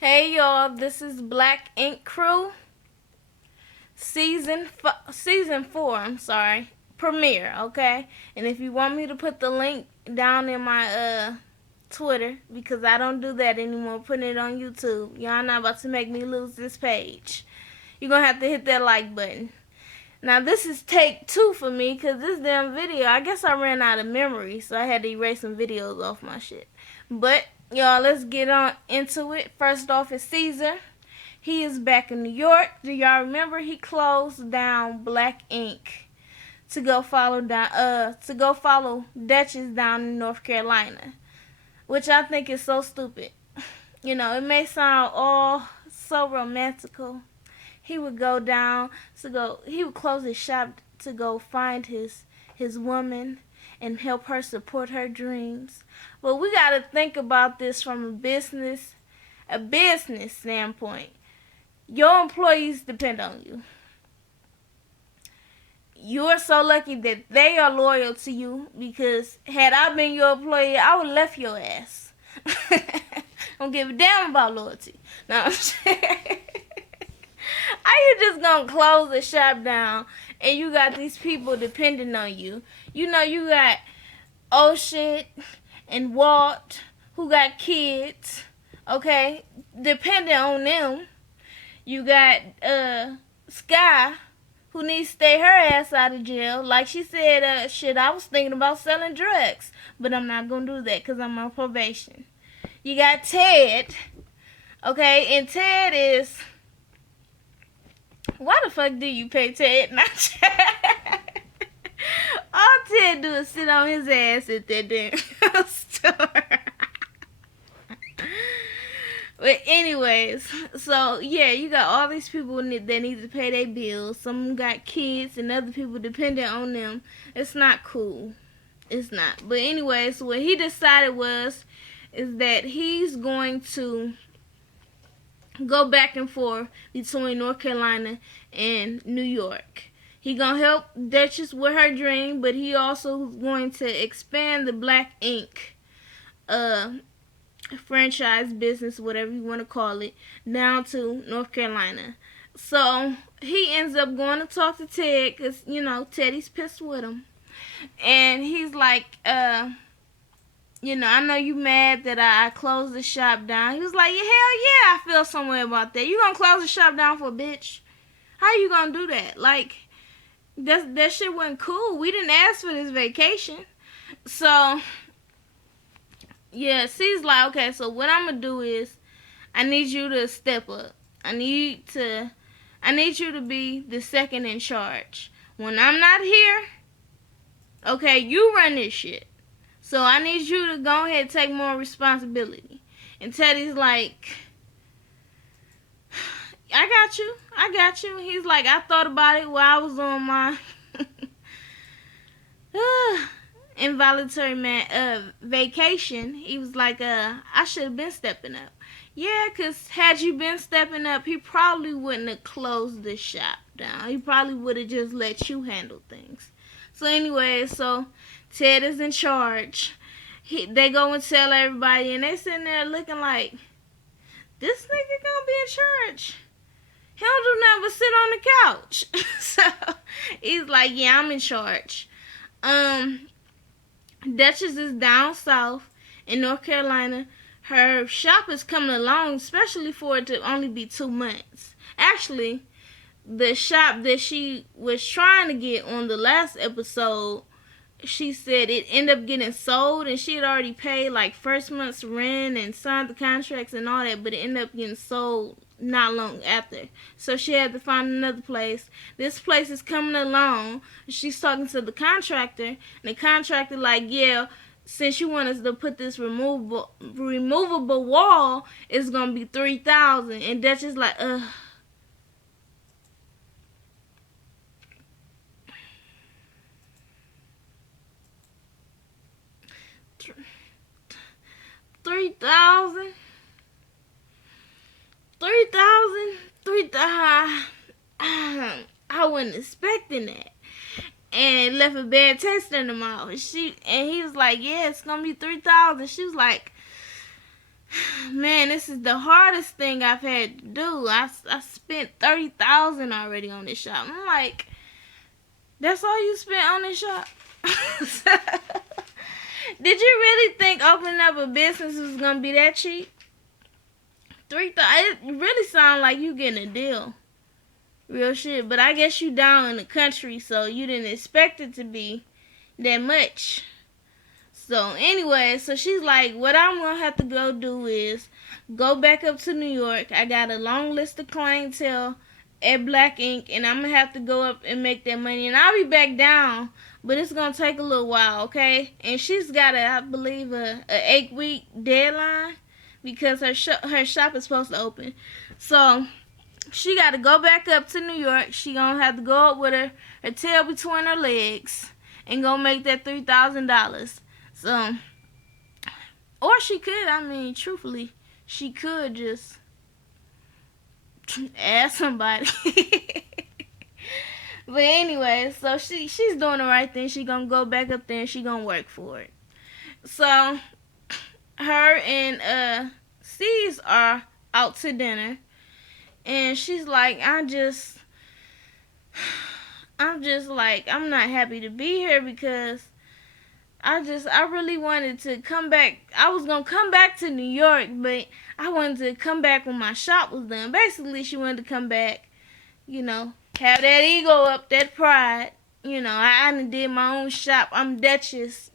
Hey y'all, this is Black Ink Crew, season 4, premiere, okay? And if you want me to put the link down in my Twitter, because I don't do that anymore, putting it on YouTube. Y'all not about to make me lose this page. You're gonna have to hit that like button. Now this is take 2 for me, cause this damn video, I guess I ran out of memory, so I had to erase some videos off my shit. But y'all, let's get on into it. First off is Caesar. He is back in New York. Do y'all remember he closed down Black Ink to go follow Duchess down in North Carolina, which I think is so stupid. You know, it may sound all so romantical. He would go down he would close his shop to go find his woman and help her support her dreams. But we got to think about this from a business standpoint. Your employees depend on you. You are so lucky that they are loyal to you, because had I been your employee, I would have left your ass. Don't give a damn about loyalty. No, I'm How you just gonna close the shop down and you got these people depending on you? You know, you got oh shit and Walt who got kids, okay, depending on them. You got Sky who needs to stay her ass out of jail. Like she said, shit, I was thinking about selling drugs, but I'm not gonna do that because I'm on probation. You got Ted, okay, and Ted is, why the fuck do you pay Ted not? All Ted do is sit on his ass at that damn store. But anyways, so yeah, you got all these people that need to pay their bills. Some got kids and other people dependent on them. It's not cool. It's not. But anyways, what he decided is that he's going to go back and forth between North Carolina and New York. He gonna help Duchess with her dream, but he also going to expand the Black Ink franchise business, whatever you want to call it, down to North Carolina. So he ends up going to talk to Ted because, you know, Teddy's pissed with him. And he's like, you know, I know you mad that I closed the shop down. He was like, yeah, hell yeah, I feel some way about that. You gonna close the shop down for a bitch? How you gonna do that? Like, that shit wasn't cool. We didn't ask for this vacation. So yeah, C's like, okay, so what I'm gonna do is I need you to step up. I need you to be the second in charge. When I'm not here, okay, you run this shit. So I need you to go ahead and take more responsibility. And Teddy's like, I got you. He's like, I thought about it while I was on my involuntary vacation. He was like, I should have been stepping up. Yeah, because had you been stepping up, he probably wouldn't have closed the shop down. He probably would have just let you handle things. So anyway, so Ted is in charge. They go and tell everybody, and they sitting there looking like, this nigga gonna be in charge. He don't do nothing but sit on the couch. So he's like, yeah, I'm in charge. Duchess is down south in North Carolina. Her shop is coming along, especially for it to only be 2 months. Actually, the shop that she was trying to get on the last episode, she said it ended up getting sold, and she had already paid like first month's rent and signed the contracts and all that, but it ended up getting sold not long after. So she had to find another place. This place is coming along. She's talking to the contractor, and the contractor like, yeah, since you want us to put this removable wall, it's gonna be $3,000. And Duchess like, ugh. $3,000. I wasn't expecting that, and it left a bad taste in her mouth. He was like, yeah, it's gonna be $3,000. She was like, Man, this is the hardest thing I've had to do. I spent 30,000 already on this shop. I'm like, that's all you spent on this shop? Did you really think opening up a business was gonna be that cheap? 3,000. It really sounds like you getting a deal. Real shit. But I guess you down in the country, so you didn't expect it to be that much. So anyway, so she's like, what I'm gonna have to go do is go back up to New York. I got a long list of clientele at Black Ink, and I'm gonna have to go up and make that money, and I'll be back down, but it's gonna take a little while, okay? And she's got I believe, a 8-week deadline because her shop is supposed to open. So she got to go back up to New York. She gonna have to go up with her tail between her legs and go make that $3,000. So, or she could, I mean, truthfully, she could just ask somebody. But anyway, so she's doing the right thing. She gonna go back up there and she gonna work for it. So her and C's are out to dinner, and she's like, I'm just like, I'm not happy to be here because I really wanted to come back. I was going to come back to New York, but I wanted to come back when my shop was done. Basically, she wanted to come back, have that ego up, that pride. I done did my own shop. I'm Duchess,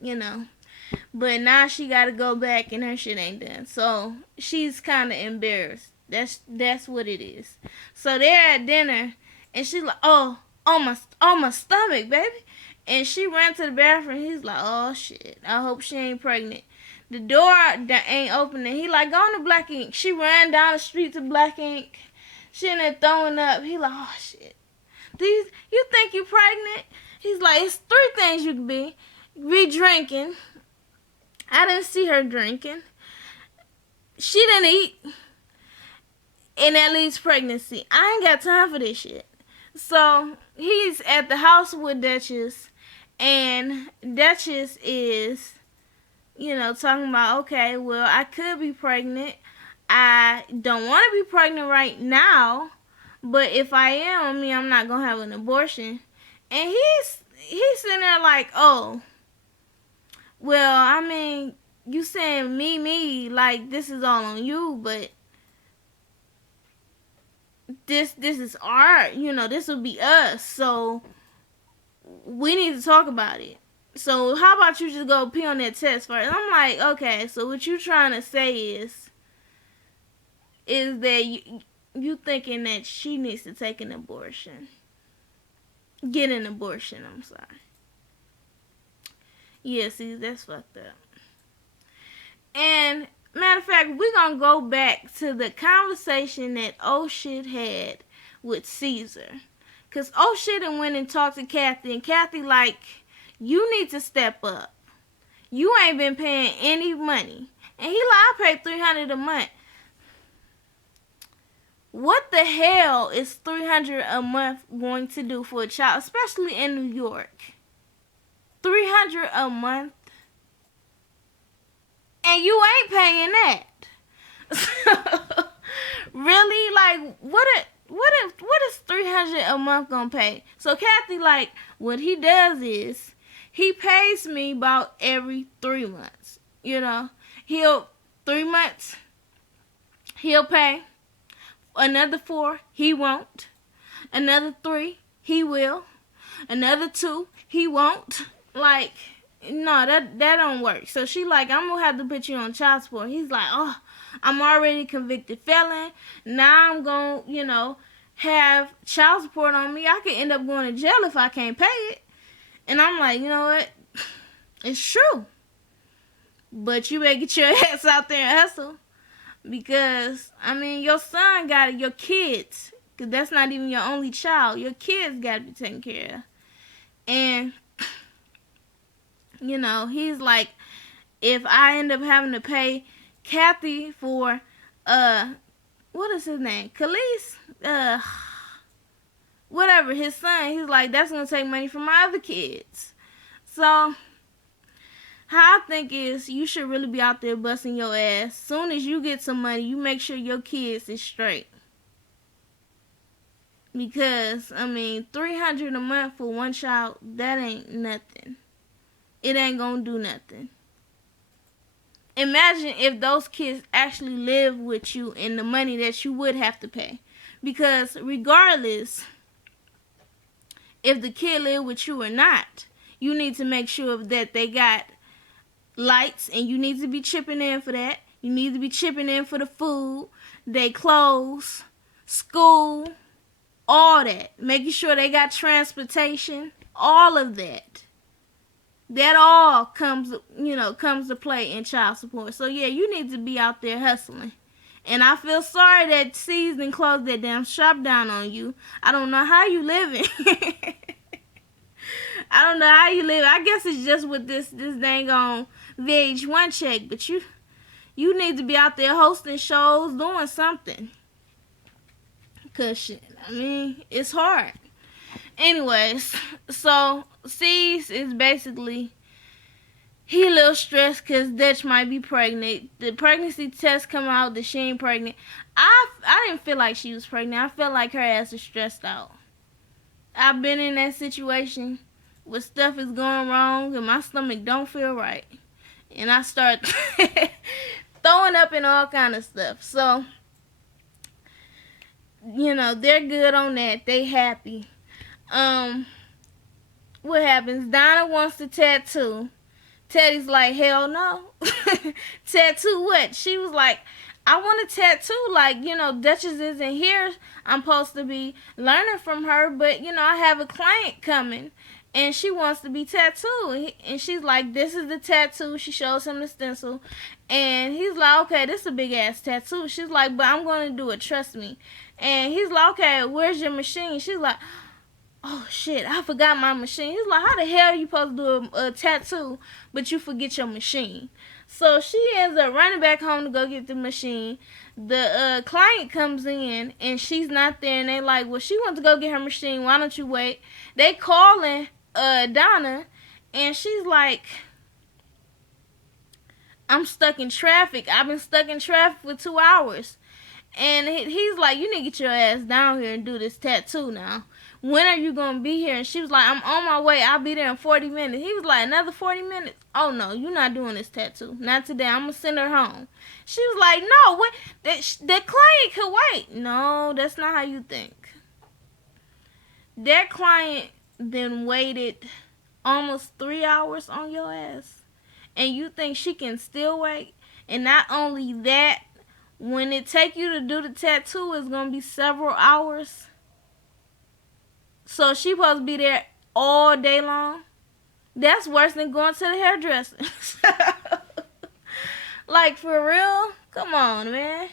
But now she got to go back and her shit ain't done. So she's kind of embarrassed. That's what it is. So they're at dinner, and she's like, oh, my stomach, baby. And she ran to the bathroom. He's like, oh, shit. I hope she ain't pregnant. The door ain't opening. He like, go on to Black Ink. She ran down the street to Black Ink. She in there throwing up. He like, oh, shit. You think you pregnant? He's like, it's 3 things you can be. Be drinking. I didn't see her drinking. She didn't eat. And that leads pregnancy. I ain't got time for this shit. So he's at the house with Duchess. And Duchess is, talking about, okay, well, I could be pregnant. I don't want to be pregnant right now, but if I am, I'm not going to have an abortion. And he's sitting there like, oh, well, you saying me, like this is all on you, but this is art, this will be us, so we need to talk about it. So how about you just go pee on that test first? I'm like, okay, so what you trying to say is that you thinking that she needs to take an abortion. Get an abortion, I'm sorry. Yeah, see, that's fucked up. And matter of fact, we're gonna go back to the conversation that Oh Shit had with Caesar. Cause Oh Shit and went and talked to Kathy, and Kathy like, you need to step up. You ain't been paying any money. And he like, I pay $300 a month. What the hell is $300 a month going to do for a child, especially in New York? $300 a month, and you ain't paying that. Really, like, what is $300 a month gonna pay? So Kathy, like, what he does is he pays me about every 3 months. He'll 3 months he'll pay. Another 4 he won't. Another 3 he will. Another 2 he won't. Like, no, that don't work. So she like, I'm gonna have to put you on child support. He's like, oh, I'm already convicted felon. Now I'm gonna, have child support on me. I could end up going to jail if I can't pay it. And I'm like, you know what? It's true. But you better get your ass out there and hustle. Because, your son got it, your kids. Because that's not even your only child. Your kids got to be taken care of. And he's like, if I end up having to pay Kathy for, what is his name? Khalees? Whatever, his son, he's like, that's going to take money from my other kids. So, how I think is you should really be out there busting your ass. Soon as you get some money, you make sure your kids is straight. Because, I mean, $300 a month for one child, that ain't nothing. It ain't gonna do nothing. Imagine if those kids actually live with you and the money that you would have to pay. Because regardless if the kid live with you or not, you need to make sure that they got lights, and you need to be chipping in for that. You need to be chipping in for the food, they clothes, school, all that. Making sure they got transportation, all of that. That all comes to play in child support. So yeah, you need to be out there hustling. And I feel sorry that Season closed that damn shop down on you. I don't know how you living. I don't know how you live. I guess it's just with this dang on VH1 check, but you need to be out there hosting shows, doing something. Cause shit, I mean, it's hard. Anyways, so C's is basically, he a little stressed because Dutch might be pregnant. The pregnancy test come out that she ain't pregnant. I didn't feel like she was pregnant. I felt like her ass was stressed out. I've been in that situation where stuff is going wrong and my stomach don't feel right. And I start throwing up and all kind of stuff. So, they're good on that. They happy. What happens? Donna wants to tattoo. Teddy's like, hell no. Tattoo what? She was like, I want to tattoo. Like, Duchess isn't here. I'm supposed to be learning from her, but, I have a client coming, and she wants to be tattooed. And she's like, this is the tattoo. She shows him the stencil. And he's like, okay, this is a big-ass tattoo. She's like, but I'm going to do it. Trust me. And he's like, okay, where's your machine? She's like, oh shit, I forgot my machine. He's like, how the hell are you supposed to do a tattoo, but you forget your machine? So she ends up running back home to go get the machine. The client comes in, and she's not there, and they like, well, she wants to go get her machine. Why don't you wait? They calling Donna, and she's like, I'm stuck in traffic. I've been stuck in traffic for 2 hours. And he's like, you need to get your ass down here and do this tattoo now. When are you going to be here? And she was like, I'm on my way. I'll be there in 40 minutes. He was like, another 40 minutes? Oh, no, you're not doing this tattoo. Not today. I'm going to send her home. She was like, no, wait, that client could wait. No, that's not how you think. That client then waited almost 3 hours on your ass. And you think she can still wait? And not only that, when it take you to do the tattoo, it's going to be several hours. So she supposed to be there all day long. That's worse than going to the hairdresser. Like, for real? Come on, man.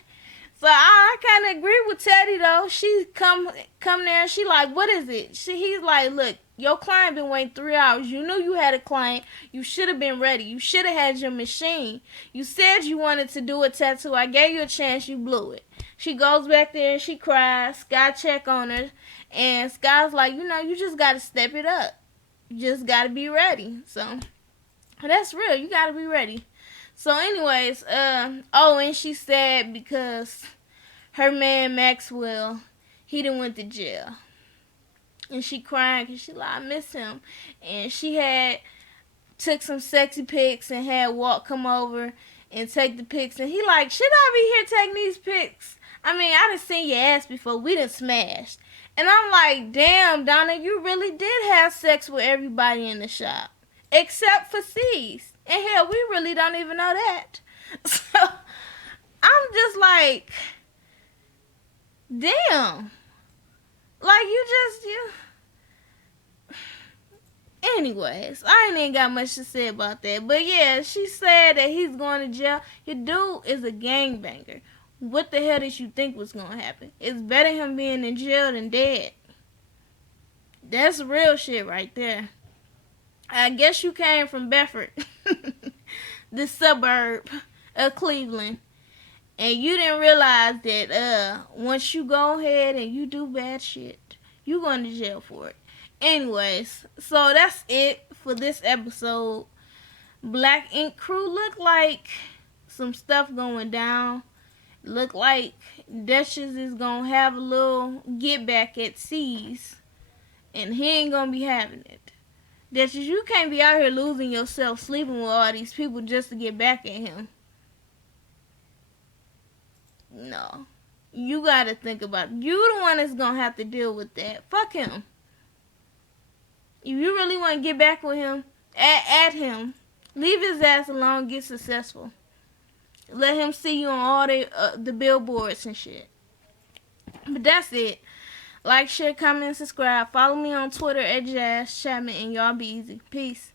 So I kind of agree with Teddy, though. She come there and she like, what is it? He's like, look, your client been waiting 3 hours. You knew you had a client. You should have been ready. You should have had your machine. You said you wanted to do a tattoo. I gave you a chance. You blew it. She goes back there and she cries. Sky check on her. And Sky's like, you just got to step it up. You just got to be ready. So, that's real. You got to be ready. So, anyways, and she's sad because her man, Maxwell, he done went to jail. And she crying because she like, I miss him. And she took some sexy pics and had Walt come over and take the pics. And he like, should I be here taking these pics? I mean, I done seen your ass before. We done smashed. And I'm like, damn, Donna, you really did have sex with everybody in the shop. Except for C's. And hell, we really don't even know that. So, I'm just like, damn. Like, you. Anyways, I ain't even got much to say about that. But yeah, she said that he's going to jail. Your dude is a gangbanger. What the hell did you think was going to happen? It's better him being in jail than dead. That's real shit right there. I guess you came from Bedford, the suburb of Cleveland, and you didn't realize that once you go ahead and you do bad shit, you going to jail for it. Anyways, so that's it for this episode. Black Ink Crew look like some stuff going down. Look like Duchess is gonna have a little get back at C's, and he ain't gonna be having it. Duchess, you can't be out here losing yourself sleeping with all these people just to get back at him. No. You gotta think about it. You the one that's gonna have to deal with that. Fuck him. If you really want to get back with him, at him. Leave his ass alone, get successful. Let him see you on all the billboards and shit. But that's it. Like, share, comment, subscribe. Follow me on Twitter at Jazz Chapman, and y'all be easy. Peace.